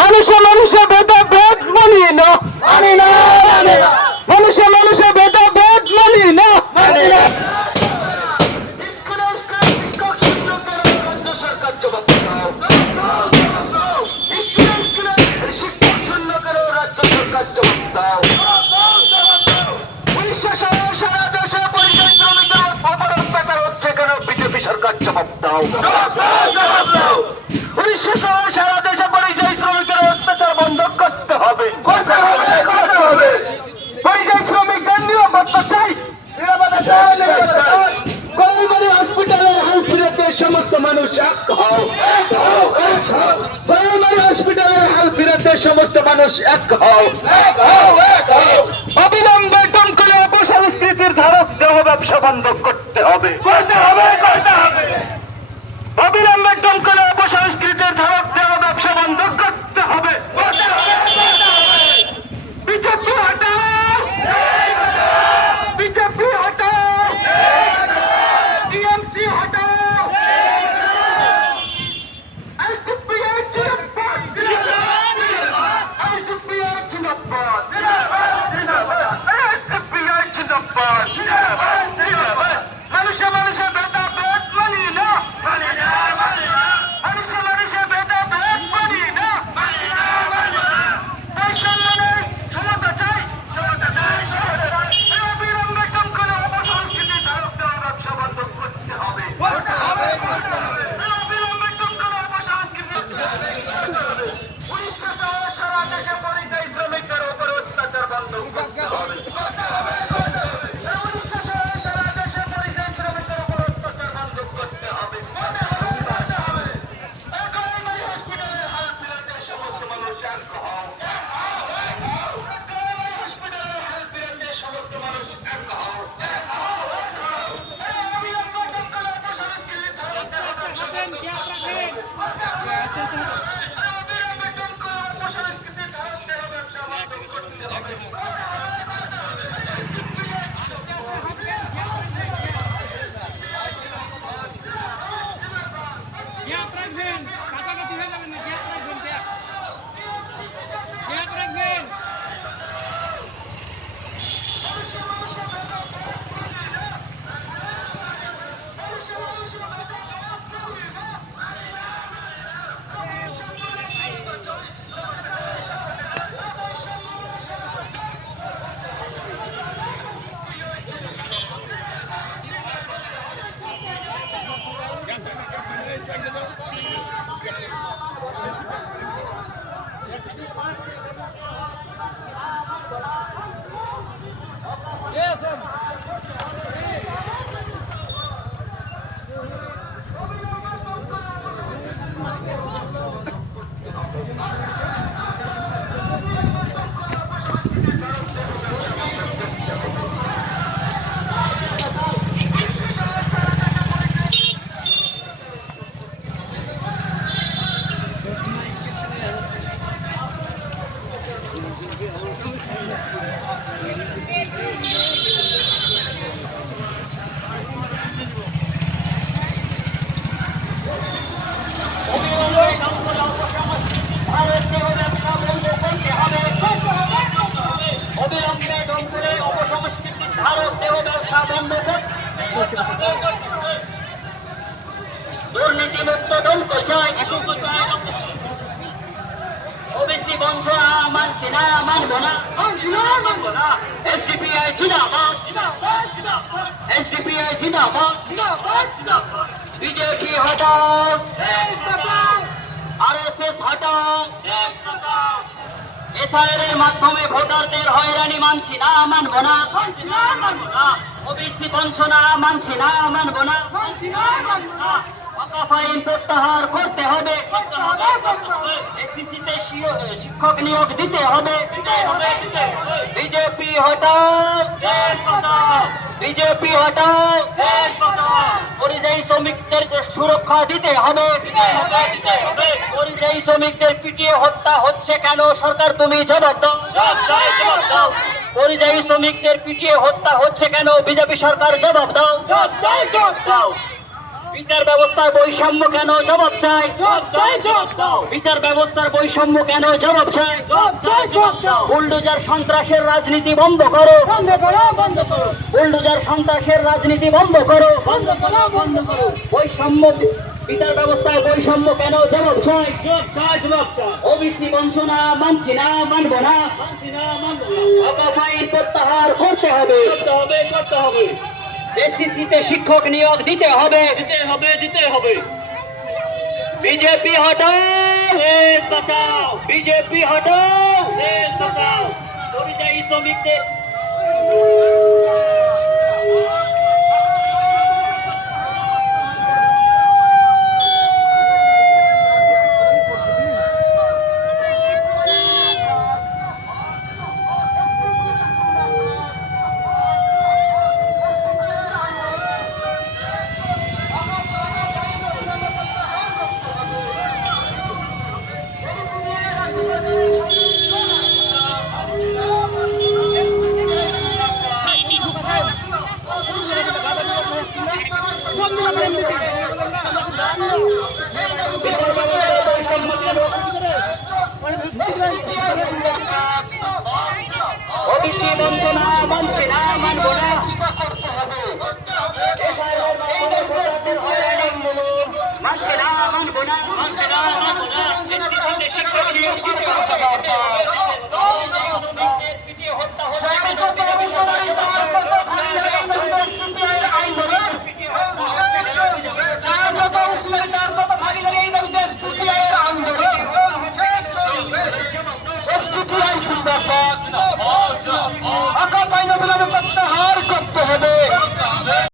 মানুষে মানুষে ভেদাভেদ মানি না, মানুষে মানুষে ভেদাভেদ মানি না। বিজেপি সরকার জবাব দাও। 1900 সারা দেশে পরিযায়ী শ্রমিকের অত্যাচার বন্ধ করতে হবে। পরিযায়ী শ্রমিকদের নিরাপত্তা চাই। গরিবাড়ি হসপিটালের হাল ফিরে দিয়ে সমস্ত মানুষ এক হও। গরিবাড়ি হসপিটালের হাল ফিরে দিয়ে সমস্ত মানুষ এক হও। অবিলম্বে দমকলে অপসংস্কৃতির ধারক দেহ ব্যবসা বন্ধ করতে হবে। অবিলম্বে দমকলে অপসংস্কৃতির ধারক দেহ ব্যবসা বন্ধ করতে হবে। বিজেপি হটাও, বিজেপি হটাও, টিএমসি হটাও, এসডিপিআই জিন্দাবাদ, এসডিপিআই জিন্দাবাদ, এসডিপিআই জিন্দাবাদ। মানুষে মানুষে ভেদাভেদ মানি না, মানুষে মানুষে ভেদাভেদ মানি না। এই সম্মানে সমতা চাই, সমতা চাই, সমতা চাই। অবিলম্বে দমকলে অপসংস্কৃতির ধারক দেহ ব্যবসা বন্ধ করতে হবে। অবিলম্বে দমকলে অপসংস্কৃতির 1900 সারা দেশে পরিযায়ী শ্রমিকদের উপর অত্যাচার বন্ধ করতে হবে। 1900 সারা দেশে পরিযায়ী শ্রমিকদের উপর অত্যাচার বন্ধ করতে হবে। গরিবাড়ি হসপিটালের হাল ফিরে দিয়ে সমস্ত মানুষ এক হও। গরিবাড়ি হসপিটালের হাল ফিরে দিয়ে সমস্ত মানুষ এক হও। অবিলম্বে দমকলে অপসংস্কৃতির ধারক দেহ ব্যবসা বন্ধ করতে হবে। অবিলম্বে দমকলে অপসংস্কৃতির ধারক দেহ ব্যবসা বন্ধ করতে হবে। গ্যাপ রাখবেন, কাছাকাছি হয়ে যাবেন না, গ্যাপ রাখবেন, গ্যাপ রাখবেন। অবিলম্বে দমকলে অপসংস্কৃতির ধারক দেহ ব্যবসা বন্ধ করতে হবে। দুর্নীতিমুক্ত দমকল চাই, ওবিসি বন্ধ মানছি না, মানব না, মানব না। এসডিপিআই জিন্দাবাদ, এসডিপিআই জিন্দাবাদ, বিজেপি হটাও, আরএসএস হটাও। এসআইআর এর মাধ্যমে ভোটারদের হয়রানি মানছি না, মানব না, মানব না। ওবিসি বঞ্চনা মানছি না, মানব না, মানব না। ফাইন প্রত্যাহার করতে হবে, এসএসসিতে শিক্ষক নিয়োগ দিতে হবে। বিজেপি হটাও, বিজেপি হটাও। পরিযায়ী শ্রমিকদের সুরক্ষা দিতে হবে। পরিযায়ী শ্রমিকদের পিটিয়ে হত্যা হচ্ছে কেন? সরকার তুমি জবাব দাও। পরিযায়ী শ্রমিকদের পিটিয়ে হত্যা হচ্ছে কেন? বিজেপি সরকার জবাব দাও। জবাব দাও। বিচার ব্যবস্থার বৈষম্য কেন? জবাব চাই। জবাব দাও। বিচার ব্যবস্থার বৈষম্য কেন? জবাব চাই। জবাব দাও। বুলডোজার সন্ত্রাসের রাজনীতি বন্ধ করো। বন্ধ করো। বন্ধ করো। বুলডোজার সন্ত্রাসের রাজনীতি বন্ধ করো। বন্ধ করো। বন্ধ করো। বৈষম্য বিচার ব্যবস্থায় বৈষম্য কেন? জবাব চাই। জবাব চাই। জবাব চাই। ওবিসি বঞ্চনা মানছি না, মানব না। মানছি না, মানব না। ওয়াকফ আইন প্রত্যাহার করতে হবে। করতে হবে। করতে হবে। এসসিসিতে শিক্ষক নিয়োগ দিতে হবে। দিতে হবে। দিতে হবে। বিজেপি হটাও, দেশ বাঁচাও। বিজেপি হটাও, দেশ বাঁচাও। পরিযায়ী শ্রমিকদের ওবিসি বঞ্চনা মানছি না, মানব না।